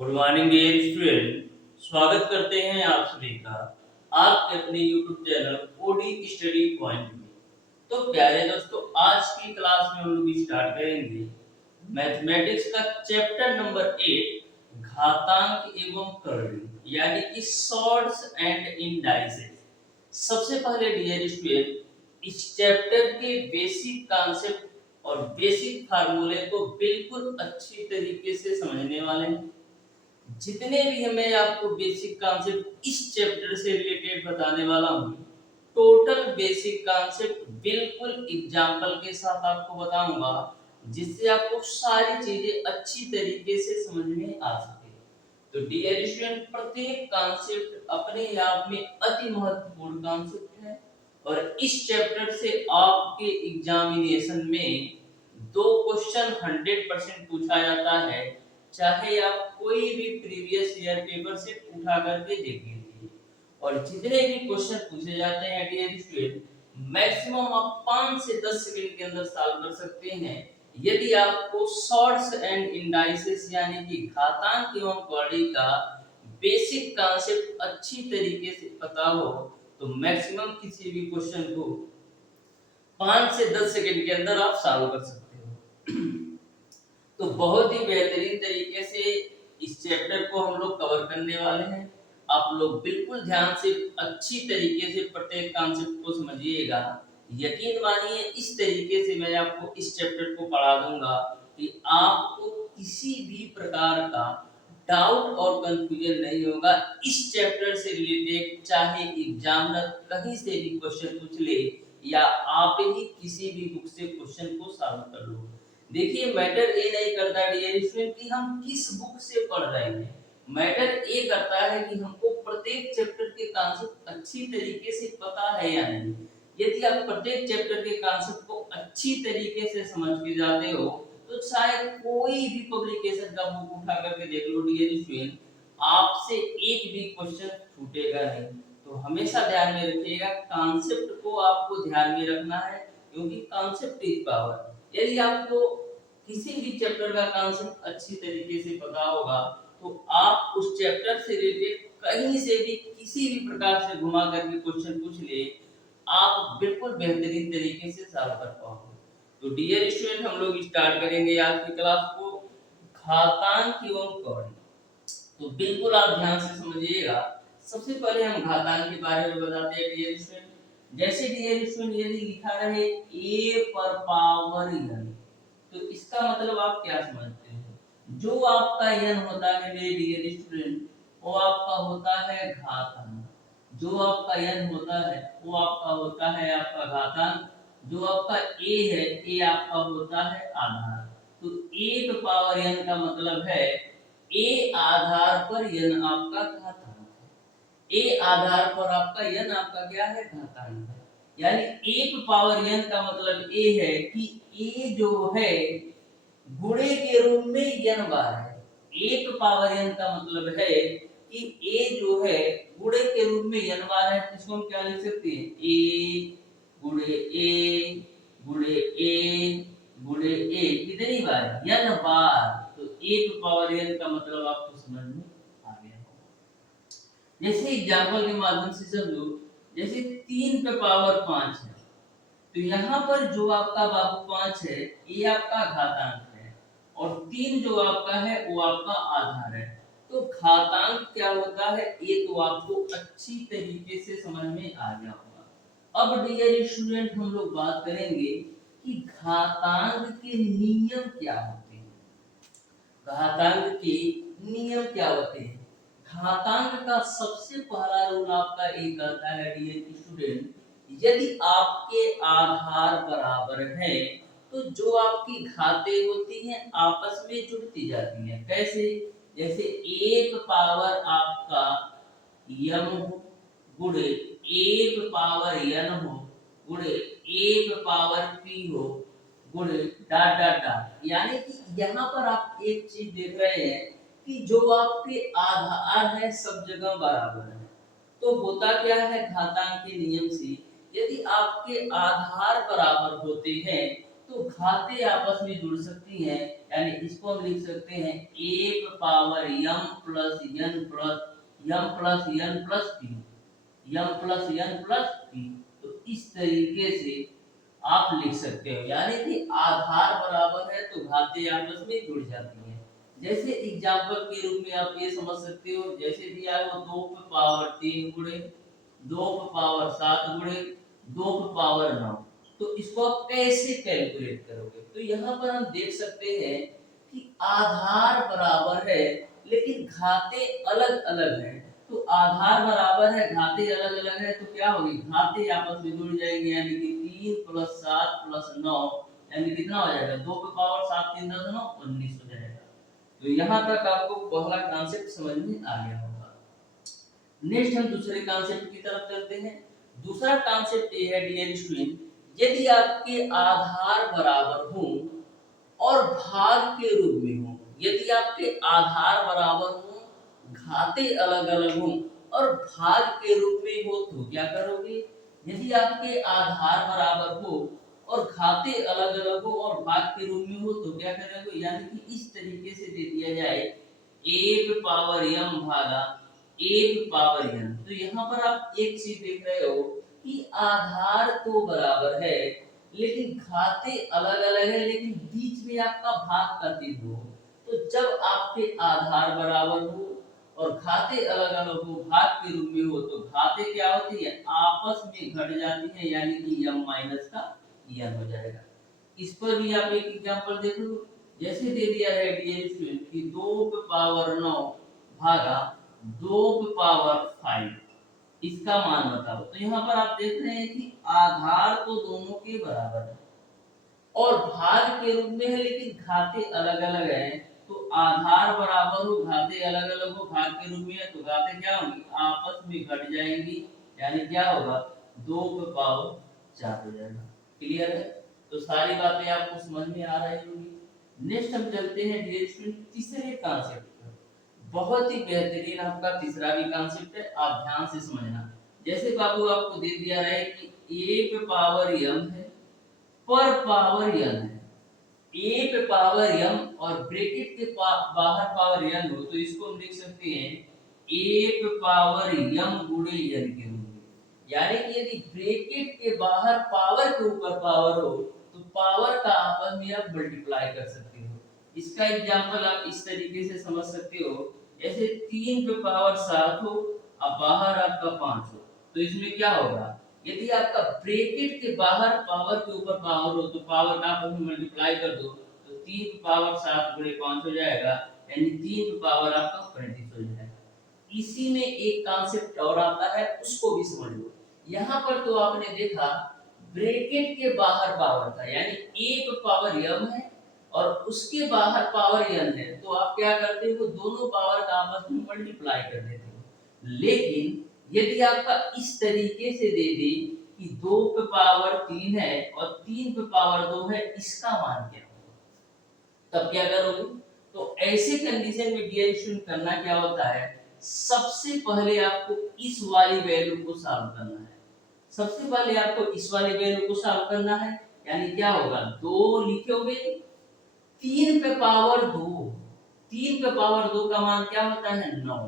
Good morning dear student. स्वागत करते हैं आप सभी का आपके अपने YouTube channel OD study point में। तो प्यारे दोस्तों, आज की क्लास में हम लोग स्टार्ट करेंगे मैथमेटिक्स का चैप्टर नंबर 8 घातांक एवं कर्ण यानी कि सॉर्ट्स एंड इंडाइसेस। सबसे पहले डियर स्टूडेंट इस चैप्टर के बेसिक कॉन्सेप्ट और बेसिक फार्मूले को बिल्कुल अच्छी तरीके से समझने वाले हैं। जितने भी हमें आपको बेसिक कॉन्सेप्ट इस चैप्टर से रिलेटेड बताने वाला हूँ, टोटल बेसिक कॉन्सेप्ट बिल्कुल एग्जाम्पल के साथ आपको बताऊंगा, जिससे आपको सारी चीजें अच्छी तरीके से समझ में आ सके। तो डियर स्टूडेंट, प्रत्येक कॉन्सेप्ट अपने आप में अति महत्वपूर्ण कॉन्सेप्ट है और इस चैप्टर से आपके एग्जामिनेशन में दो क्वेश्चन 100% पूछा जाता है, चाहे आप कोई भी प्रीवियस ईयर पेपर से उठा करके देख लीजिए। और जितने भी क्वेश्चन पूछे जाते हैं डियर स्टूडेंट, मैक्सिमम आप 5 से 10 सेकंड के अंदर सॉल्व कर सकते हैं, यदि आपको शॉर्ट्स एंड इंडाइसेस यानी कि घातांक एवं कौड़ी का बेसिक कॉन्सेप्ट अच्छी तरीके से पता हो तो मैक्सिमम किसी भी क्वेश्चन को 5 से 10 सेकंड के अंदर आप सॉल्व कर सकते हो। तो बहुत ही बेहतरीन तरीके से इस चैप्टर को हम लोग कवर करने वाले हैं। आप लोग बिल्कुल ध्यान से अच्छी तरीके से प्रत्येक कॉन्सेप्ट को समझिएगा। यकीन मानिए, इस तरीके से मैं आपको इस चैप्टर को पढ़ा दूंगा कि आपको किसी भी प्रकार का डाउट और कंफ्यूजन नहीं होगा। इस चैप्टर से रिलेटेड चाहे एग्जामिनर कहीं से भी क्वेश्चन पूछ ले या आप ही किसी भी बुक से क्वेश्चन को सॉल्व कर लो। देखिए, मैटर ये नहीं करता डियर स्टूडेंट कि हम किस बुक से पढ़ रहे हैं, मैटर ये करता है कि हमको प्रत्येक चैप्टर के कॉन्सेप्ट अच्छी तरीके से पता है या नहीं। यदि आप प्रत्येक चैप्टर के कॉन्सेप्ट को अच्छी तरीके से समझ के जाते हो तो शायद कोई भी पब्लिकेशन का बुक उठा करके देख लो डियर स्टूडेंट, आपसे एक भी क्वेश्चन छूटेगा नहीं। तो हमेशा ध्यान में रखिएगा, कॉन्सेप्ट को आपको ध्यान में रखना है, क्योंकि कॉन्सेप्ट इज पावर। यदि आपको किसी भी चैप्टर का कॉन्सेप्ट अच्छी तरीके से पता होगा तो आप उस चैप्टर से रिलेटेड कहीं से भी किसी भी प्रकार से घुमा करके क्वेश्चन पूछ ले, आप बिल्कुल बेहतरीन तरीके से सॉल्व कर पाओगे। तो डियर स्टूडेंट, हम लोग स्टार्ट करेंगे आज की क्लास को घातांक एवं कौड़ी। तो बिल्कुल आप ध्यान से समझिएगा। सबसे पहले हम घातांक के बारे में बताते हैं डियर स्टूडेंट। जैसे डियर स्टूडेंट यदि लिखा रहे a पर पावर n, तो इसका मतलब आप क्या समझते हैं? जो आपका n होता है मेरे डियर स्टूडेंट, वो आपका होता है घातांक। जो आपका n होता है वो आपका होता है आपका घातांक। जो आपका a है, a आपका होता है आधार। तो एक पावर n का मतलब है a आधार पर n आपका घातांक है। a आधार पर आपका n आपका क्या है? घातांक है। यानी एक पावर n का मतलब ये है कि a जो है गुणे के रूप में n बार है। एक पावर n का मतलब है कि a जो है गुणे के रूप में n बार है। इसको हम क्या लिख सकते हैं? a गुणे a गुणे a गुणे a कितनी बार? n बार। तो एक पावर n का मतलब आपको समझ में आ गया। जैसे एग्जाम्पल के माध्यम से समझो, जैसे 3 पे पावर 5 है, तो यहाँ पर जो आपका बाबू 5 है ये आपका घातांक है और 3 जो आपका है वो आपका आधार है। तो घातांक क्या होता है ये तो आपको अच्छी तरीके से समझ में आ गया होगा। अब डियर स्टूडेंट, हम लोग बात करेंगे कि घातांक के नियम क्या होते हैं। घातांक के नियम क्या होते हैं? घातांक का सबसे पहला रूल आपका एक कहता है डियर स्टूडेंट, यदि आपके आधार बराबर है तो जो आपकी घातें होती हैं आपस में जुड़ती जाती हैं। कैसे? जैसे एक पावर आपका m हो गुणे एक पावर n हो गुणे एक पावर p हो गुणे डॉट डॉट डॉट। यानी कि यहाँ पर आप एक चीज देख रहे हैं कि जो आपके आधार है सब जगह बराबर है। तो होता क्या है घातांक के नियम से, यदि आपके आधार बराबर होते हैं तो घाते आपस में जुड़ सकती हैं, यानी इसको हम लिख सकते हैं एक power m plus n plus m plus n plus p, m plus n plus p। तो इस तरीके से आप लिख सकते हो, यानी कि आधार बराबर है तो घाते आपस में जुड़ जाती हैं। जैसे एग्जाम्पल के रूप में आप ये समझ सकते हो, जैसे दिया है वो 2 पे पावर 3 गुणे 2 पे पावर 7 गुणे 2 पे पावर 9। तो इसको आप कैसे कैलकुलेट करोगे? तो यहाँ पर हम देख सकते हैं कि आधार बराबर है लेकिन घाते अलग अलग हैं। तो आधार बराबर है, घाते अलग अलग है, तो क्या होगी? घाते आपस में जुड़ जाएंगे, यानी कि 3 प्लस 7 प्लस 9, यानी कितना हो जाएगा? 2 पे पावर 7 3 10 9 19 हो जाएगा। तो यहाँ तक आपको पहला कॉन्सेप्ट समझ में आ गया होगा। नेक्स्ट हम दूसरे कॉन्सेप्ट की तरफ चलते हैं। दूसरा कॉन्सेप्ट ये है डियर स्टूडेंट, यदि आपके आधार बराबर हो और भाग के रूप में हो, यदि आपके आधार बराबर हो, घाते अलग अलग हो और भाग के रूप में हो, तो क्या करोगे? यदि आपके आधार बराबर हो और घाते अलग अलग हो और भाग के रूप में हो, तो क्या करोगे? यानी कि इस तरीके से दे दिया जाए एक पावर m भागा एक पावर n। तो यहाँ पर आप एक चीज देख रहे हो कि आधार तो बराबर है लेकिन घाते अलग अलग है, लेकिन बीच में आपका भाग का चिन्ह हो। तो जब आपके आधार बराबर हो और घाते अलग अलग हो, भाग के रूप में हो, तो घाते क्या होती है? आपस में घट जाती है, यानी कि m माइनस का n हो जाएगा। इस पर भी आप एक एग्जांपल देख लो। जैसे दे दिया है डियर स्टूडेंट कि 2 पे पावर 9 भागा 2 पे पावर 5, इसका मान बताओ। तो यहाँ पर आप देख रहे हैं कि आधार तो दोनों के बराबर है और भाग के रूप में है, लेकिन घाते अलग अलग हैं। तो आधार बराबर हो, घाते अलग अलग हो, भाग के रूप में है, तो घाते क्या होंगी? आपस में घट जाएंगी, यानी क्या होगा? 2 पे पावर 4 हो जाएगा। क्लियर है? तो सारी बातें आपको समझ में आ रही होंगी। नेक्स्ट हम चलते हैं डियर स्टूडेंट तीसरे कॉन्सेप्ट पर। बहुत ही बेहतरीन आपका तीसरा भी कॉन्सेप्ट है, आप ध्यान से समझना। जैसे बाबू आपको दे दिया है कि a पे पावर m है पर पावर n है, a पे पावर m और ब्रैकेट के बाहर पावर n हो, तो इसको हम लिख सकते हैं a पे पावर m गुणे n के रूप में। यानी कि यदि ब्रैकेट के बाहर पावर के ऊपर पावर हो, तो पावर का आपस में आप मल्टीप्लाई कर सकते हो। इसका एग्जांपल आप इस तरीके से समझ सकते हो, जैसे 3 पे पावर 7 हो और बाहर आपका 5 हो, तो इसमें क्या होगा? यदि आपका ब्रैकेट के बाहर पावर के ऊपर पावर हो, तो पावर का आपस में मल्टीप्लाई कर दो, तो 3 पावर 7 गुणे 5 हो जाएगा, यानी 3 पावर आपका 35 हो जाएगा। इसी में एक कॉन्सेप्ट और आता है, उसको भी समझ लो। यहाँ पर तो आपने देखा ब्रैकेट के बाहर पावर था, यानी एक पावर m है और उसके बाहर पावर n है, तो आप क्या करते हो? दोनों पावर का आपस में मल्टीप्लाई कर देते हो। लेकिन यदि आपका इस तरीके से दे दे कि 2 पे पावर 3 है और 3 पे पावर 2 है, इसका मान क्या होगा? तब क्या करोगे? तो ऐसे कंडीशन में डियर स्टूडेंट करना क्या होता है? सबसे पहले आपको इस वाली वैल्यू को सॉल्व करना है। सबसे पहले आपको इस वाली वैल्यू को सॉल्व करना है, यानी क्या होगा? 2 लिखोगे 3 पे पावर 2, 3 पे पावर 2 का मान क्या होता है? 9।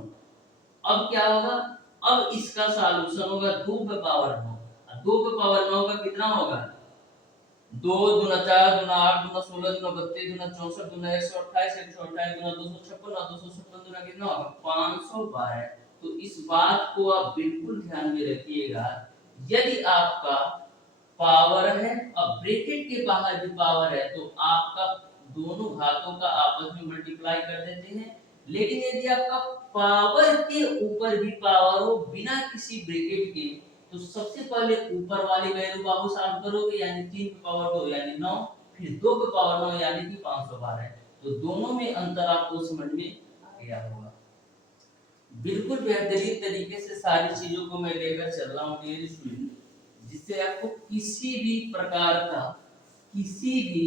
अब क्या होगा? अब इसका सॉल्यूशन होगा 2 पे पावर 9। 2 पे पावर 9 का कितना होगा? 2 दूना 4 दूना 8 दूना 16 दूना 32 दूना 64 दूना 128 128 दूना 256 और 256 दूना कितना होगा? 512। तो इस बात को आप बिल्कुल ध्यान में रखिएगा, यदि आपका पावर है और ब्रैकेट के बाहर भी पावर है, तो आपका दोनों घातों का आपस में मल्टीप्लाई कर देते हैं। लेकिन यदि आपका पावर के ऊपर भी पावर हो बिना किसी ब्रैकेट के, तो सबसे पहले ऊपर वाली वैल्यू बाबू सॉल्व करोगे, यानी 3 पे पावर 2 यानी 9, फिर 2 पे पावर 9 यानी कि 512। तो दोनों में अंतर आपको समझ में आ गया होगा। बिल्कुल बेहतरीन तरीके से सारी चीजों को मैं लेकर चल रहा हूँ डियर स्टूडेंट, जिससे आपको किसी भी प्रकार का किसी भी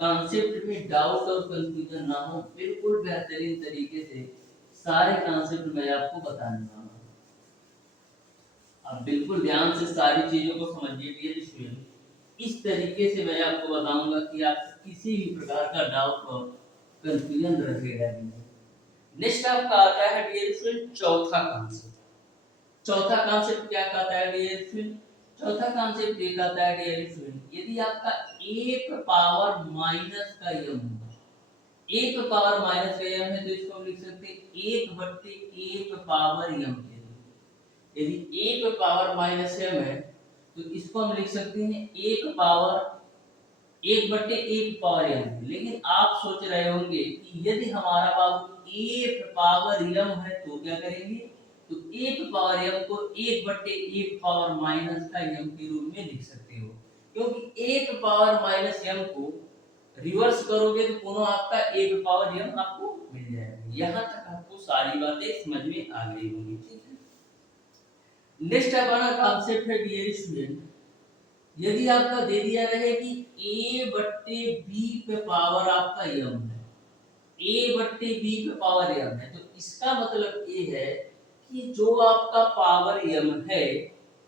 कॉन्सेप्ट में डाउट और कंफ्यूजन ना हो। बिल्कुल बेहतरीन तरीके से सारे कॉन्सेप्ट मैं आपको बताने वाला हूँ। अब बिल्कुल ध्यान से सारी चीजों को समझिए डियर स्टूडेंट। इस तरीके से मैं आपको बताऊंगा कि आप किसी भी प्रकार का डाउट और कंफ्यूजन रहेगा नहीं। नेक्स्ट आपका आता है डियर स्टूडेंट चौथा कॉन्सेप्ट। चौथा कॉन्सेप्ट क्या कहता है डियर स्टूडेंट? चौथा कॉन्सेप्ट ये कहता है डियर स्टूडेंट, यदि आपका एक पावर माइनस का यम है, एक पावर माइनस का यम है, तो इसको हम लिख सकते हैं एक बट्टे एक पावर यम के रूप। यदि एक पावर माइनस यम है तो इसको हम लिख सकते हैं एक पावर एक बट्टे एक पावर यम। लेकिन आप सोच रहे होंगे कि यदि हमारा बाबू एक पावर यम है तो क्या करेंगे? तो एक पावर यम को एक बट्टे एक पावर माइनस का यम के रूप में लिख सकते हो, क्योंकि एक पावर माइनस यम को रिवर्स करोगे तो पुनः आपका एक पावर यम आपको मिल जाएगा। यहाँ तक आपको सारी बातें समझ में आ गई होंगी। ठीक है, नेक्स्ट अपना कॉन्सेप्ट है डियर स्टूडेंट, यदि आपका दे दिया रहे कि a बट्टे b पे पावर आपका यम है, a बट्टे b पे पावर यम है, तो इसका मतलब ये है कि जो आपका पावर यम है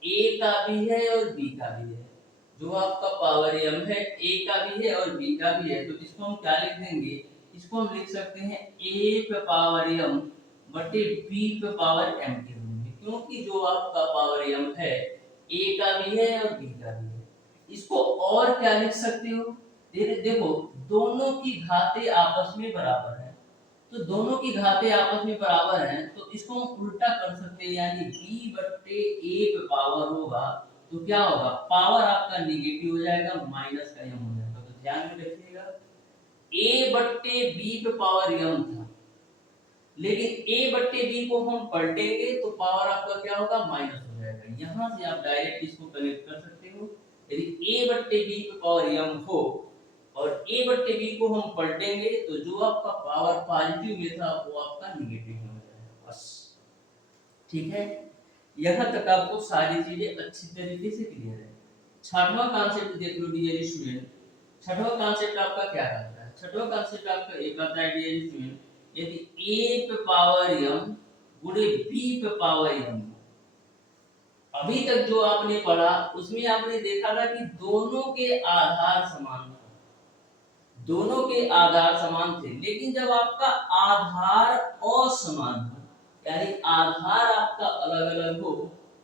a का भी है और b का भी है। जो आपका पावर यम है a का भी है और b का भी है, तो इसको हम क्या लिख देंगे? इसको हम लिख सकते हैं a पे पावर यम बटे b पे पावर m के रूप में, क्योंकि जो आपका पावर यम है a का भी है और b का भी है। इसको और क्या लिख सकते हो? देखो दोनों की घातें आपस में बराबर है, तो दोनों की घातें आपस में बराबर हैं, तो इसको हम उल्टा कर सकते हैं, यानी b बट्टे a पे पावर होगा तो क्या होगा? पावर आपका निगेटिव हो जाएगा, माइनस का यम हो जाएगा। तो ध्यान में रखिएगा, a बट्टे b पे पावर यम था, लेकिन a बट्टे b को हम पलटेंगे तो पावर आपका क्या होगा? माइनस हो जाएगा। यहां से आप डायरेक्ट इसको कनेक्ट कर सकते हो। यदि a बट्टे b पे पावर यम हो और a बट्टे b को हम पलटेंगे तो जो आपका पावर पॉजिटिव में था वो आपका निगेटिव में हो जाएगा। बस ठीक है, यहाँ तक आपको सारी चीजें अच्छी तरीके से क्लियर है। छठवां कॉन्सेप्ट देख लो डियर स्टूडेंट। छठवां कॉन्सेप्ट आपका क्या आता है? छठवां कॉन्सेप्ट आपका एक आता है डियर स्टूडेंट, यदि a पे पावर m गुणे b पे पावर m। अभी तक जो आपने पढ़ा उसमें आपने देखा था कि दोनों के आधार समान था, दोनों के आधार समान थे, लेकिन जब आपका आधार असमान हो, यानी आधार आपका अलग अलग हो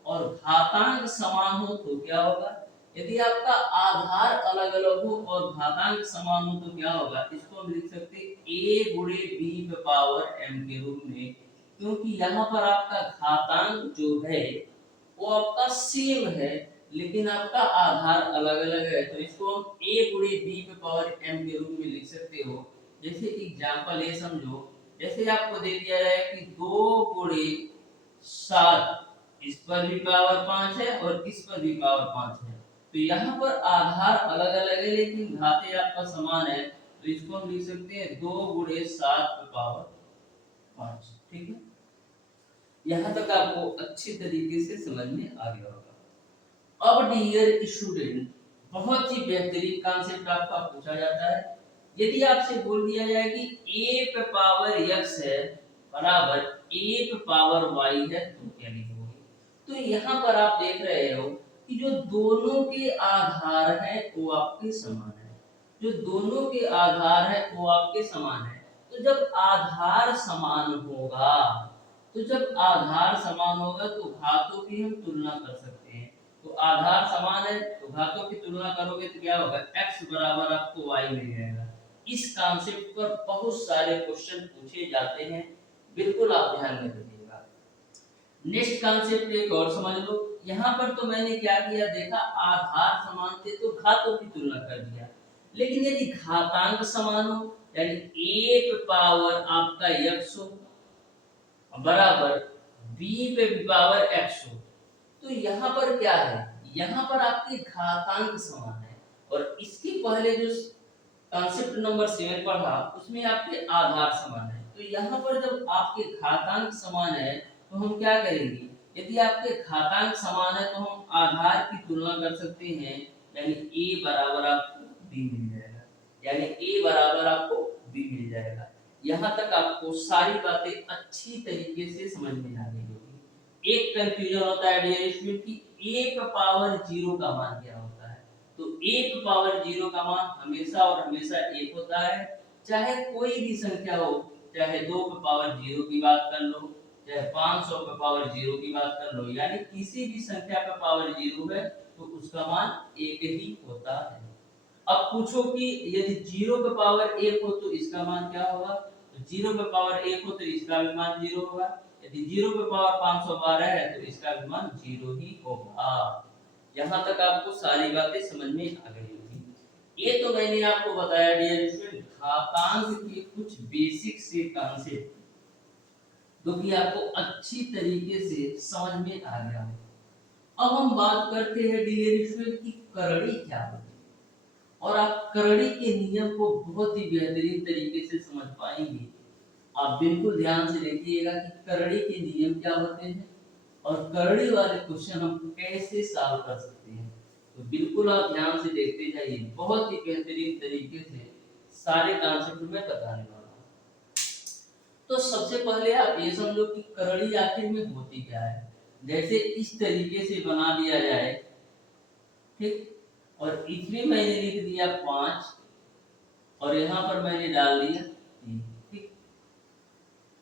और घातांक समान हो तो क्या होगा? यदि आपका आधार अलग अलग हो और घातांक समान हो तो क्या होगा? इसको हम लिख सकते हैं a गुणे b पे पावर m के रूप में, क्योंकि यहाँ पर आपका घातांक जो है वो आपका सेम है, लेकिन आपका आधार अलग अलग है, तो इसको हम a गुणे b पे पावर m के रूप में लिख सकते हो। जैसे एग्जांपल ये समझो, जैसे आपको दे दिया है कि 2 गुणे 7, इस पर भी पावर 5 है और इस पर भी पावर 5 है, तो यहाँ पर आधार अलग अलग है लेकिन घातें आपका समान है, तो इसको हम लिख सकते हैं 2 गुणे 7 पे पावर 5। ठीक है, यहाँ तक आपको अच्छी तरीके से समझ में आ गया होगा। अब डियर स्टूडेंट, बहुत ही बेहतरीन कॉन्सेप्ट आपका पूछा जाता है। यदि आपसे बोल दिया जाए कि a पे पावर x है बराबर a पे पावर y है तो क्या लिखोगे? तो यहाँ पर आप देख रहे हो कि जो दोनों के आधार हैं वो आपके समान है, जो दोनों के आधार है वो आपके समान है। तो जब आधार समान होगा, तो जब आधार समान होगा तो घातों की हम तुलना कर सकते हैं। तो आधार समान है तो घातों की तुलना करोगे तो क्या होगा? x बराबर आपको y मिल जाएगा। इस कॉन्सेप्ट पर बहुत सारे क्वेश्चन पूछे जाते हैं, बिल्कुल आप ध्यान में रखिएगा। नेक्स्ट कॉन्सेप्ट एक और समझ लो। यहाँ पर तो मैंने क्या किया देखा, आधार समान थे तो घातों की तुलना कर दिया, लेकिन यदि घातांक समान हो यानी एक पावर आपका x हो बराबर b पे पावर x हो, तो यहाँ पर क्या है? यहाँ पर आपके घातांक समान है, और इसके पहले जो कॉन्सेप्ट नंबर 7 पढ़ा उसमें आपके आधार समान है। तो यहाँ पर जब आपके घातांक समान है तो हम क्या करेंगे? यदि आपके घातांक समान है तो हम आधार की तुलना कर सकते हैं, यानी a बराबर आपको b मिल जाएगा, यानी a बराबर आपको b मिल जाएगा। यहाँ तक आपको सारी बातें अच्छी तरीके से समझ में आ गई होगी। एक कंफ्यूजन होता है डियर स्टूडेंट कि a का पावर 0 का मान क्या होता है? तो एक पावर जीरो का मान हमेशा और हमेशा एक होता है, चाहे कोई भी संख्या हो, चाहे 2 पे पावर जीरो की बात कर लो, चाहे 500 पे पावर जीरो की बात कर लो, यानी किसी भी संख्या पे पावर जीरो है तो उसका मान एक ही होता है। अब पूछो कि यदि जीरो पे पावर एक हो तो इसका मान क्या होगा, तो जीरो पे पावर एक हो तो इसका भी मान जीरो होगा, यदि जीरो पे पावर 512 है तो इसका भी मान जीरो ही होगा। यहाँ तक आपको सारी बातें समझ में आ गई होगी। ये तो मैंने आपको बताया डियर स्टूडेंट घातांक के कुछ बेसिक से कॉन्सेप्ट जो कि आपको अच्छी तरीके से समझ में आ गया हो। अब हम बात करते हैं डियर स्टूडेंट की करड़ी क्या होती है, और आप करड़ी के नियम को बहुत ही बेहतरीन तरीके से समझ पाएंगे। आप बिल्कुल ध्यान से देखिएगा कि करड़ी के नियम क्या होते हैं और करड़ी वाले क्वेश्चन हम कैसे सॉल्व कर सकते हैं। तो बिल्कुल आप ध्यान से देखते जाइए, बहुत ही बेहतरीन तरीके से सारे कॉन्सेप्ट में बताने वाला हूं। तो सबसे पहले आप ये समझो कि करड़ी आखिर में होती क्या है। जैसे इस तरीके से बना दिया जाए, ठीक, और इसमें मैंने लिख दिया 5 और यहाँ पर मैंने डाल दिया 3, ठीक।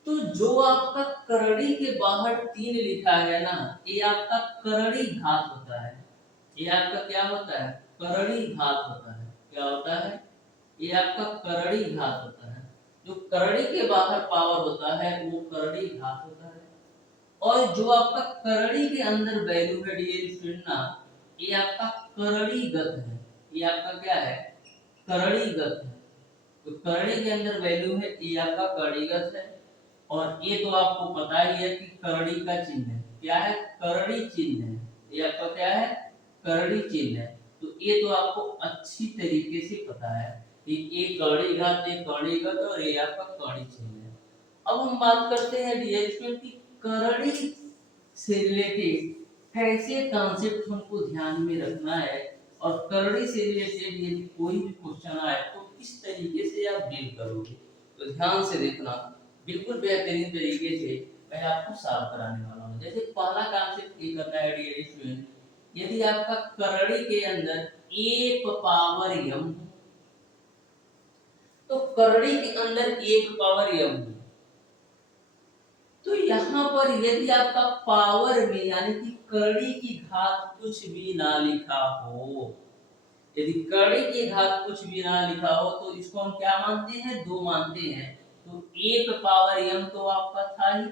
तो जो आपका करड़ी के बाहर 3 लिखा है ना, ये आपका करड़ी घात होता है। ये आपका क्या होता है, करड़ी घात होता है। क्या होता है, ये आपका करड़ी घात होता है। जो करड़ी के बाहर पावर होता है वो करड़ी घात होता है। और जो आपका करड़ी के अंदर वैल्यू है डियर स्टूडेंट ना, ये आपका करड़ीगत है। ये आपका क्या है, करड़ीगत है। तो करड़ी के अंदर वैल्यू है, ये आपका करड़ीगत है। और ये तो आपको पता ही है कि करड़ी का चिन्ह है, क्या है, करड़ी चिन्ह है। ये आपका क्या है, करड़ी चिन्ह है। तो ये तो आपको अच्छी तरीके से पता है कि ये करड़ी घात, ये करड़ीगत और ये आपका करड़ी चिन्ह है। अब हम बात करते हैं डियर स्टूडेंट की करड़ी से रिलेटेड ऐसे कॉन्सेप्ट हमको ध्यान में रखना है, और करड़ी से रिलेटेड यदि कोई भी क्वेश्चन आए तो किस तरीके से आप डील करोगे, तो ध्यान से देखना, बिल्कुल बेहतरीन तरीके से मैं आपको सॉल्व कराने वाला हूँ। जैसे पहला कॉन्सेप्ट ये करना है डियर स्टूडेंट, यदि आपका करड़ी के अंदर एक पावर m, तो करड़ी के अंदर एक पावर m, तो यहाँ पर यदि आपका पावर में यानी कि करड़ी की घात कुछ भी ना लिखा हो, यदि करड़ी की घात कुछ भी ना लिखा हो तो इसको हम क्या मानते हैं, 2 मानते हैं। तो एक पावर m तो आपका था ही,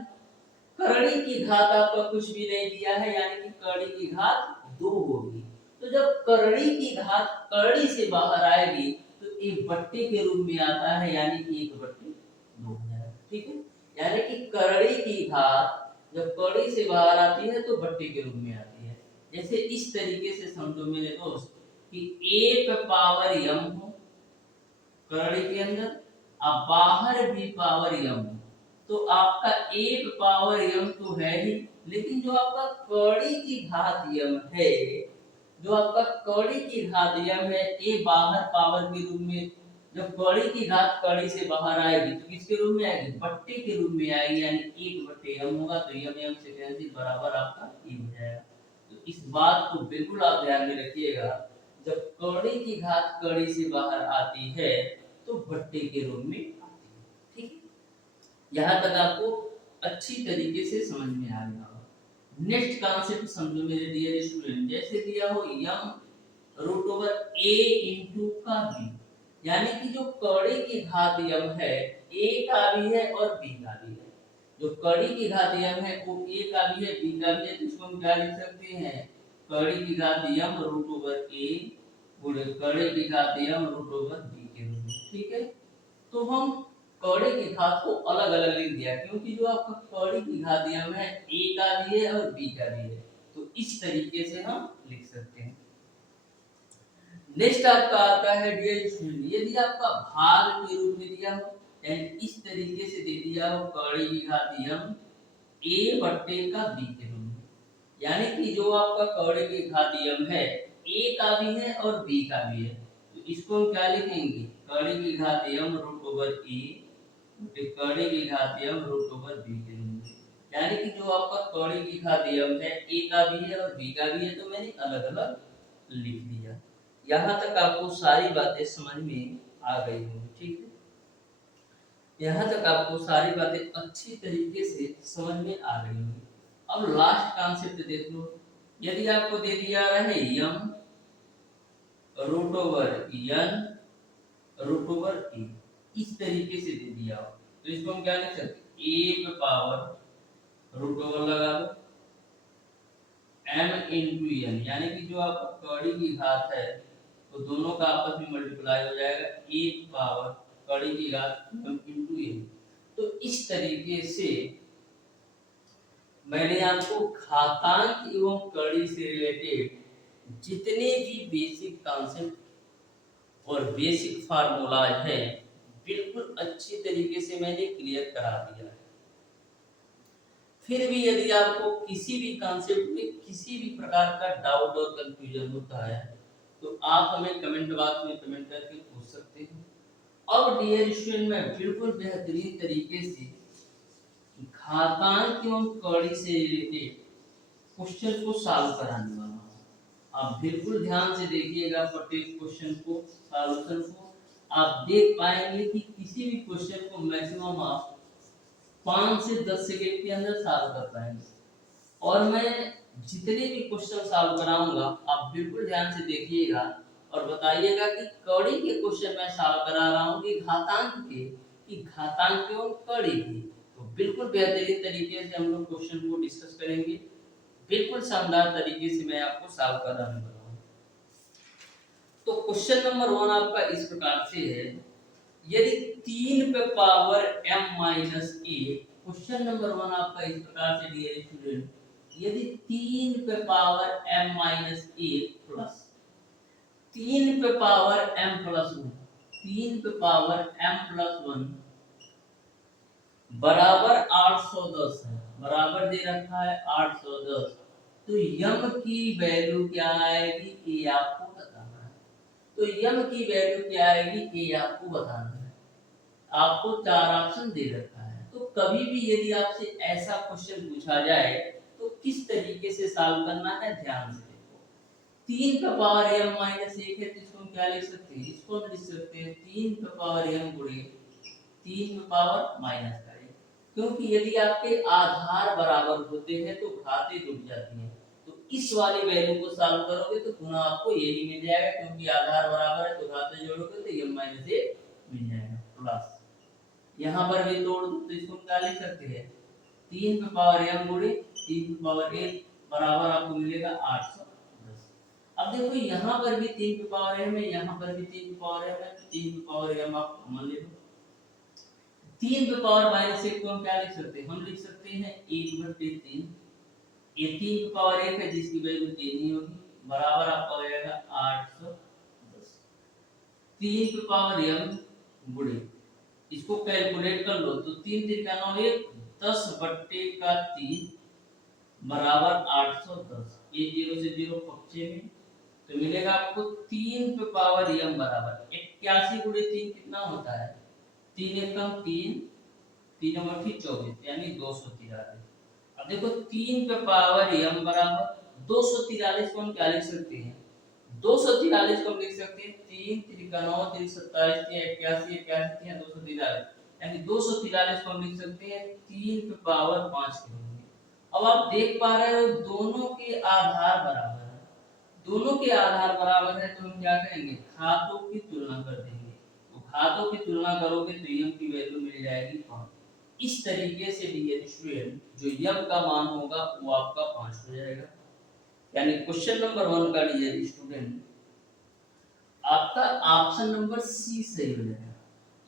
करड़ी की घात आपका कुछ भी नहीं दिया है, यानी कि करड़ी की घात 2 होगी। तो जब करड़ी की घात करड़ी से बाहर आएगी तो एक बट्टे के रूप में आता है, यानी कि 1/2 हो जाएगा, ठीक है। यानी कि करड़ी की घात जब करड़ी से बाहर आती है तो बट्टे के रूप में आती है। जैसे इस तरीके से समझो मेरे दोस्त कि एक पावर m हो करड़ी के अंदर, अब बाहर भी पावर m हो, तो आपका एक पावर m तो है ही, लेकिन जो आपका कड़ी की घात m है, जो आपका कड़ी की घात m है, ये बाहर पावर के रूप में, जब कड़ी की घात कड़ी से बाहर आएगी तो किसके रूप में आएगी, बट्टे के रूप में आएगी, यानी 1/m होगा। तो m से कैंसिल बराबर आपका e हो जाएगा। तो इस बात को बिल्कुल आप ध्यान में रखिएगा, जब कड़ी की घात कड़ी से बाहर आती है तो बट्टे के रूप में आती है, ठीक है। यहाँ तक आपको अच्छी तरीके से समझ में आ गया होगा। नेक्स्ट कॉन्सेप्ट समझो मेरे डियर स्टूडेंट, जैसे दिया हो m√a इंटू का b, यानी कि जो कड़ी की घात m है, a का भी है और b का भी है। जो कड़ी की घात m है वो a का भी है, b का भी है, तो इसको हम क्या लिख सकते हैं, कड़ी की घात m√a गुणे कड़ी की घात m√b के रूप में, ठीक है। तो हम कड़ी की घात को अलग अलग लिख दिया, क्योंकि जो आपका कड़ी की घात m है, a का भी है और b का भी है, तो इस तरीके से हम लिख सकते हैं। नेक्स्ट आपका आता है डियर स्टूडेंट, यदि आपका भाग के रूप में दिया हो, यानी इस तरीके से दे दिया हो कड़ी की घात m a बट्टे का b के रूप में, यानी कि जो आपका कड़ी की घात m है, a का भी है और b का भी है, तो इसको हम क्या लिखेंगे, कड़ी की घात m√a कड़ी की घात m√b के रूप में, यानी कि जो आपका कड़ी की घात m है, a का भी है और b का भी है, तो मैंने अलग अलग लिख दिया। यहाँ तक आपको सारी बातें समझ में आ गई होंगी, ठीक है। यहाँ तक आपको सारी बातें अच्छी तरीके से समझ में आ गई होंगी। अब लास्ट कॉन्सेप्ट देख लो। यदि आपको दे दिया है M root over N root over A, इस तरीके से दे दिया हो तो इसको हम क्या लिख सकते, ए पे पावर रूट ओवर लगा दो m इंटू एन, यानी कि जो आपका कड़ी की घात है तो दोनों का आपस में मल्टीप्लाई हो जाएगा, ए पावर कड़ी की घात m इंटू एन। तो इस तरीके से मैंने आपको घातांक एवं कड़ी से रिलेटेड जितने भी बेसिक कॉन्सेप्ट और बेसिक फार्मूलाज है बिल्कुल अच्छी तरीके से मैंने क्लियर करा दिया है। फिर भी यदि आपको किसी भी कॉन्सेप्ट में किसी भी प्रकार का डाउट और कंफ्यूजन होता है तो आप हमें कमेंट बॉक्स में कमेंट करके पूछ सकते हैं। अब डियर स्टूडेंट मैं बिल्कुल बेहतरीन तरीके से घातांक एवं कड़ी से रिलेटेड क्वेश्चन को सॉल्व कराने वाला हूं। आप बिल्कुल ध्यान से देखिएगा प्रत्येक क्वेश्चन को, सॉल्यूशन को। आप देख पाएंगे कि किसी भी क्वेश्चन को मैक्सिमम आप 5 से 10 सेकंड के अंदर सॉल्व कर पाएंगे। और मैं जितने भी क्वेश्चन सॉल्व कराऊंगा आप बिल्कुल ध्यान से देखिएगा और बताइएगा कि कड़ी के क्वेश्चन मैं सॉल्व करा रहा हूं कि घातांक के, कि घातांक के और कड़ी के। तो बिल्कुल बेहतरीन तरीके से हम लोग क्वेश्चन को डिस्कस करेंगे। बिल्कुल शानदार तरीके से मैं आपको सॉल्व कराने वाला हूं। तो क्वेश्चन नंबर 1 आपका इस प्रकार से है, यदि 3 पे power m minus 1, question number 1 आपका इस प्रकार से डियर स्टूडेंट, यदि 3 पे पावर m माइनस 1 प्लस 3 पे पावर m प्लस 1, 3 पे पावर m प्लस 1 बराबर 810 है, बराबर दे रखा है 810। तो यम की वैल्यू क्या आएगी ये आपको बताना है। तो यम की वैल्यू क्या आएगी ये आपको बताना है। आपको 4 ऑप्शन दे रखा है। तो कभी भी यदि आपसे ऐसा क्वेश्चन पूछा जाए तो किस तरीके से सॉल्व करना है ध्यान से देखो। 3 का पावर m माइनस 1 है तो इसको हम क्या लिख सकते हैं, इसको हम लिख सकते हैं 3 का पावर m गुणे 3 का पावर माइनस का, क्योंकि यदि आपके आधार बराबर होते हैं तो घातें जुड़ जाती हैं। तो इस वाली वैल्यू को सॉल्व करोगे तो गुना आपको यही मिल जाएगा, क्योंकि आधार बराबर है तो घातें जोड़ोगे तो m माइनस 1 मिल जाएगा प्लस। यहाँ पर भी तोड़ दो तो इसको क्या लिख सकते हैं, 3 पे पावर m गुणे 3 पे पावर 1 बराबर आपको मिलेगा 810। अब देखो यहाँ पर भी 3 पे पावर m है, यहाँ पर भी 3 पे पावर m है, 3 पे पावर m आप कॉमन ले लो। 3 पे पावर माइनस 1 को हम क्या लिख सकते हैं, हम लिख सकते हैं 1/3। ये 3 पे पावर 1 है जिसकी वैल्यू 3 ही होगी, बराबर आपका हो जाएगा 810। 3 पे पावर m गुणे, इसको कैलकुलेट कर लो तो 3 3 का 9 1 10/3 बराबर 810। ये 0 से 0 पक्चे में तो मिलेगा आपको 3 पे पावर m बराबर 81 गुणे 3 कितना होता है, 3 एकम 3, 3 अठी 24 यानी 243। अब देखो 3 पे पावर m बराबर 243 को हम क्या लिख सकते हैं, 243 को हम लिख सकते हैं 3 3 का 9 3 27 3 81 81 3 243, यानी 243 को हम लिख सकते हैं 3 पे पावर 5 के रूप में। अब आप देख पा रहे हो दोनों के आधार बराबर है, दोनों के आधार बराबर है तो हम क्या करेंगे, घातों की तुलना कर देंगे। तो घातों की तुलना करोगे तो m की वैल्यू मिल जाएगी 5। इस तरीके से डियर स्टूडेंट जो m का मान होगा वो आपका 5 हो जाएगा। यानी क्वेश्चन नंबर 1 का डियर स्टूडेंट आपका ऑप्शन नंबर सी सही हो जाएगा।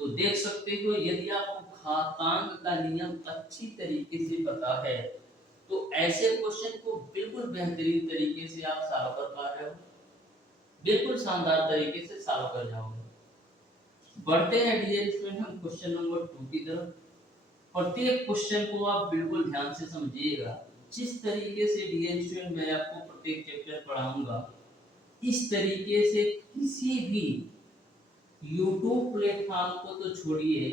तो देख सकते हो यदि आपको घातांक का नियम अच्छी तरीके से पता है तो ऐसे क्वेश्चन को बिल्कुल बेहतरीन तरीके से आप सॉल्व कर पा रहे हो, बिल्कुल शानदार तरीके से सॉल्व कर जाओगे। बढ़ते हैं डियर स्टूडेंट हम क्वेश्चन नंबर 2 की तरफ। प्रत्येक क्वेश्चन को आप बिल्कुल ध्यान से समझिएगा। जिस तरीके से डियर स्टूडेंट मैं आपको प्रत्येक चैप्टर पढ़ाऊंगा इस तरीके से किसी भी YouTube प्लेटफॉर्म को तो छोड़िए,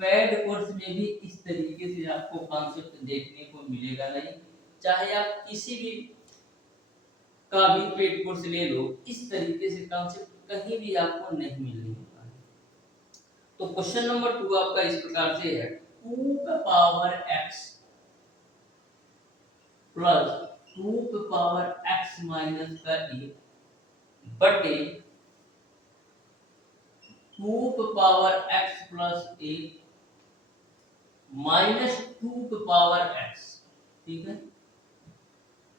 पेड कोर्स में भी इस तरीके से आपको कॉन्सेप्ट देखने को मिलेगा नहीं। चाहे आप किसी भी का भी पेट कोर्स ले लो, इस तरीके से कॉन्सेप्ट कहीं भी आपको नहीं मिलने वाला है। तो क्वेश्चन नंबर 2 आपका इस प्रकार से है 2 का पावर x प्लस 2 का पावर x माइनस का 1 बटे 2 का पावर x प्लस 1 माइनस 2 का पावर x, ठीक है,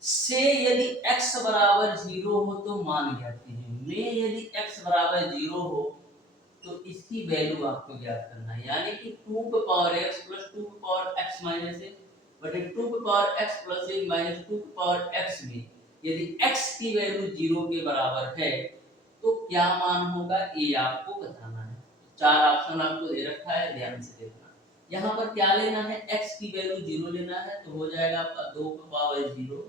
से यदि x बराबर 0 हो तो मान ज्ञात कीजिए। में यदि x बराबर 0 हो तो इसकी वैल्यू आपको ज्ञात करना है, यानी कि 2 का पावर x प्लस 2 का पावर x माइनस 1 बटे 2 का पावर x प्लस 1 माइनस 2 का पावर x में यदि x की वैल्यू 0 के बराबर है तो क्या मान होगा, ये आपको बताना है। चार ऑप्शन आपको दे रखा है, ध्यान से देखना। यहाँ पर क्या लेना है, x की वैल्यू 0 लेना है, तो हो जाएगा आपका 2 का पावर 0,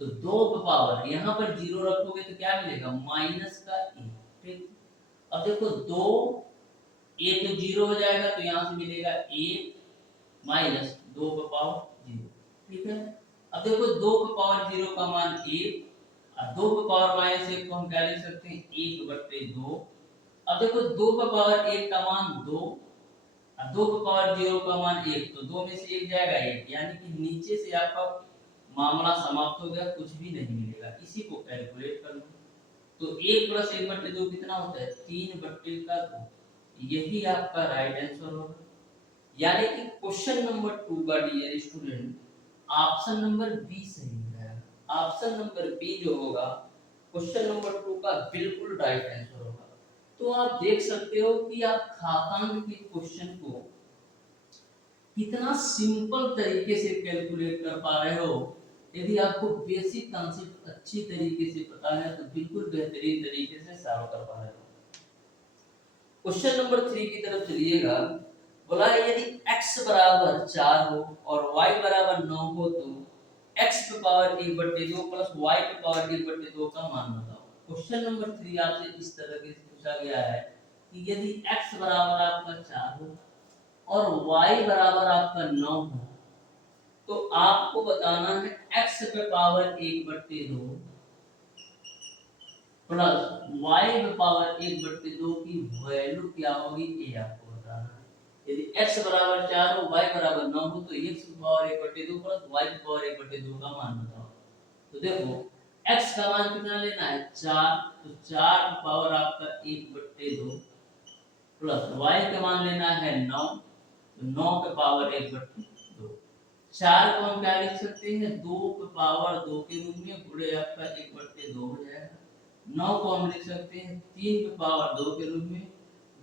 तो 2 का पावर यहाँ पर 0 रखोगे तो क्या मिलेगा, माइनस का 1, ठीक। अब देखो 2 a तो 0 हो जाएगा, तो यहाँ से मिलेगा 1 माइनस 2 का पावर 0, ठीक है। अब देखो 2 का पावर 0 का मान 1 और 2 का पावर माइनस 1 को हम क्या लिख सकते हैं, 1 बटे 2। अब देखो 2 का पावर 1 का मान 2 और 2 का पावर 0 का मान 1, तो 2 में से 1 जाएगा 1, यानी कि नीचे से आपका मामला समाप्त हो गया, कुछ भी नहीं मिलेगा। इसी को कैलकुलेट कर लो, तो 1 प्लस 1 बटे 2 कितना होता है, 3 बटे का 2, यही आपका राइट आंसर होगा। यानी कि क्वेश्चन नंबर 2 का dear student option number B सही है। ऑप्शन नंबर बी जो होगा क्वेश्चन नंबर 2 का बिल्कुल राइट आंसर होगा। तो आप देख सकते हो कि आप घातांक के क्वेश्चन को कितना सिंपल तरीके से कैलकुलेट कर पा रहे हो। यदि आपको बेसिक कॉन्सेप्ट अच्छी तरीके से पता है तो बिल्कुल बेहतरीन तरीके से सॉल्व कर पा रहे हो। क्वेश्चन नंबर 3 की तरफ चलिएगा। बोला है यदि x बराबर 4 हो और y बराबर 9 हो तो x पे पावर 1/2 प्लस y पे पावर 1/2 का मान बताओ। क्वेश्चन नंबर 3 आपसे इस तरह से पूछा गया है कि यदि x बराबर आपका 4 हो और y बराबर आपका 9 हो तो आपको बताना है x पे पावर 1/2 प्लस y पे पावर 1/2 की वैल्यू क्या होगी, ये आपको बताना है। यदि x बराबर 4 हो y बराबर 9 हो तो x की पावर 1/2 प्लस y की पावर 1/2 का मान बताओ। तो देखो x का मान कितना लेना है, 4, तो 4 की पावर आपका 1/2 प्लस y का मान लेना है 9, तो 9 की पावर 1/2। 4 को हम क्या लिख सकते हैं, 2 की पावर 2 के रूप में गुणे आपका 1/2 हो जाएगा। 9 को हम लिख सकते हैं 3 की पावर 2 के रूप में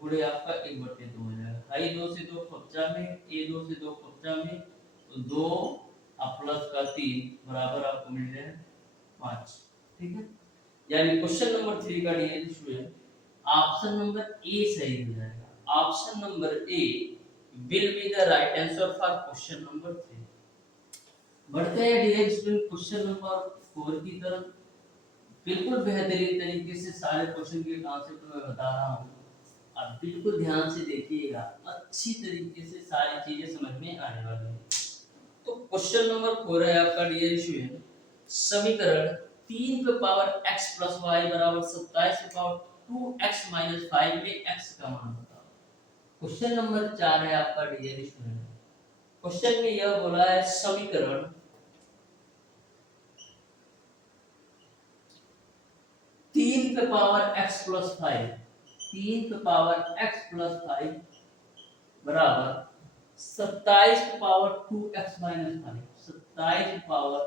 गुणे आपका 1/2 हो जाएगा। आई 2 से 2 कब्जा में, ए 2 से 2 कब्जा में, तो 2 और प्लस का 3 बराबर आपको मिल जाएगा 5, ठीक है। यानी क्वेश्चन नंबर 3 का dear student option number A सही हो जाएगा। Option number A will be the right answer for question number 3। बढ़ते हैं डियर स्टूडेंट क्वेश्चन नंबर 4 की तरफ। बिल्कुल बेहतरीन तरीके से सारे क्वेश्चन के कॉन्सेप्ट में बता रहा हूँ, आप बिल्कुल ध्यान से देखिएगा, अच्छी तरीके से सारी चीजें समझ में आने वाली है। तो क्वेश्चन नंबर 4 है आपका डियर स्टूडेंट, समीकरण 3 पे पावर x प्लस वाई बराबर 27 पे पावर 2x माइनस 5 में x का मान बताओ। क्वेश्चन नंबर 4 है आपका डियर स्टूडेंट। क्वेश्चन में यह बोला है समीकरण 3 पे पावर x प्लस 5, 3 पे पावर x प्लस 5 बराबर 27 पे पावर 2x माइनस 5, 27 पे पावर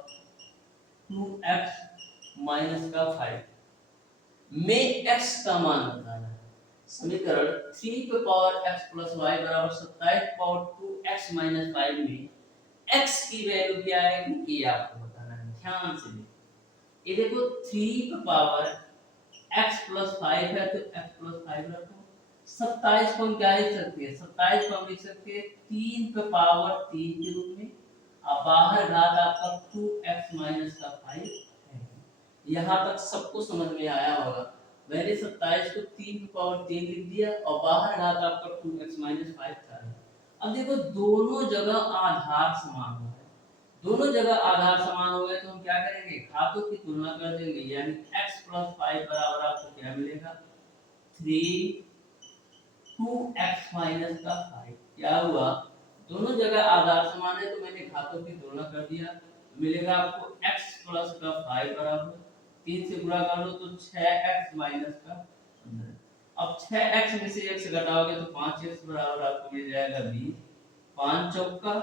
2x माइनस का 5 में x का मान बताना है। समीकरण 3 पे पावर x प्लस y बराबर 27 पे पावर 2x माइनस 5 में x की वैल्यू क्या आएगी, ये आपको बताना है। ध्यान से देखो, ये देखो 3 पे पावर x प्लस 5 है तो x प्लस 5 रखो। 27 को हम क्या लिख सकते हैं, 27 को हम लिख सकते हैं 3 पे पावर 3 के रूप में, और बाहर घात आपका 2x माइनस का 5 है। यहाँ तक सबको समझ में आया होगा। मैंने 27 को 3 पे पावर 3 लिख दिया और बाहर घात आपका 2x माइनस 5 था। अब देखो दोनों जगह आधार समान है, दोनों जगह आधार समान हो गए तो हम क्या करेंगे, घातों की तुलना कर देंगे, यानी x प्लस 5 बराबर आपको क्या मिलेगा, 3 2x माइनस का 5। क्या हुआ, दोनों जगह आधार समान है तो मैंने घातों की तुलना कर दिया, मिलेगा आपको x प्लस का 5 बराबर 3 से गुणा कर लो तो 6x माइनस का 15। अब 6x में से x घटाओगे तो 5x बराबर आपको मिल जाएगा 20, 5 चौका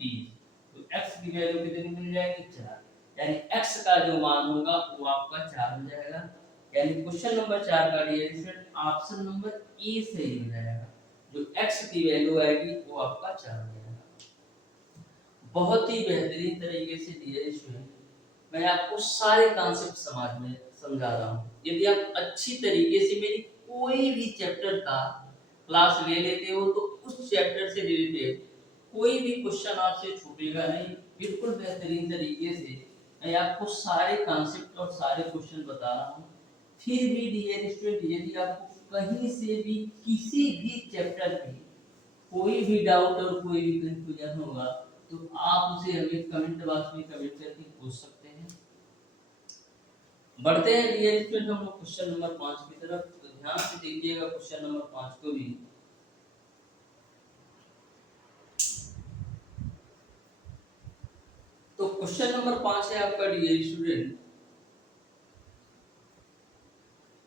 20, तो x की वैल्यू कितनी मिल जाएगी, 4। यानी x का जो मान होगा वो आपका 4 हो जाएगा। यानी क्वेश्चन नंबर 4 का रिएक्शन ऑप्शन नंबर ए सही हो जाएगा, जो x की वैल्यू आएगी वो आपका 4 हो जाएगा। बहुत ही बेहतरीन तरीके से दिए स्टूडेंट, मैं आपको सारे कॉन्सेप्ट समझा रहा हूँ। यदि आप अच्छी तरीके से मेरी कोई भी चैप्टर का क्लास ले लेते हो तो उस चैप्टर से रिलेटेड कोई भी क्वेश्चन आपसे छूटेगा नहीं। बिल्कुल बेहतरीन तरीके से मैं आपको सारे कॉन्सेप्ट और सारे क्वेश्चन बता रहा हूँ। फिर भी डियर स्टूडेंट, यदि आपको कहीं से भी किसी भी चैप्टर की कोई भी डाउट और कोई भी कंफ्यूजन होगा तो आप उसे हमें कमेंट बॉक्स में कमेंट करके पूछ सकते हैं। बढ़ते हैं डियर स्टूडेंट हम लोग क्वेश्चन नंबर 5 की तरफ, तो ध्यान से देखिएगा क्वेश्चन नंबर 5 को भी। तो क्वेश्चन नंबर 5 है आपका डियर स्टूडेंट,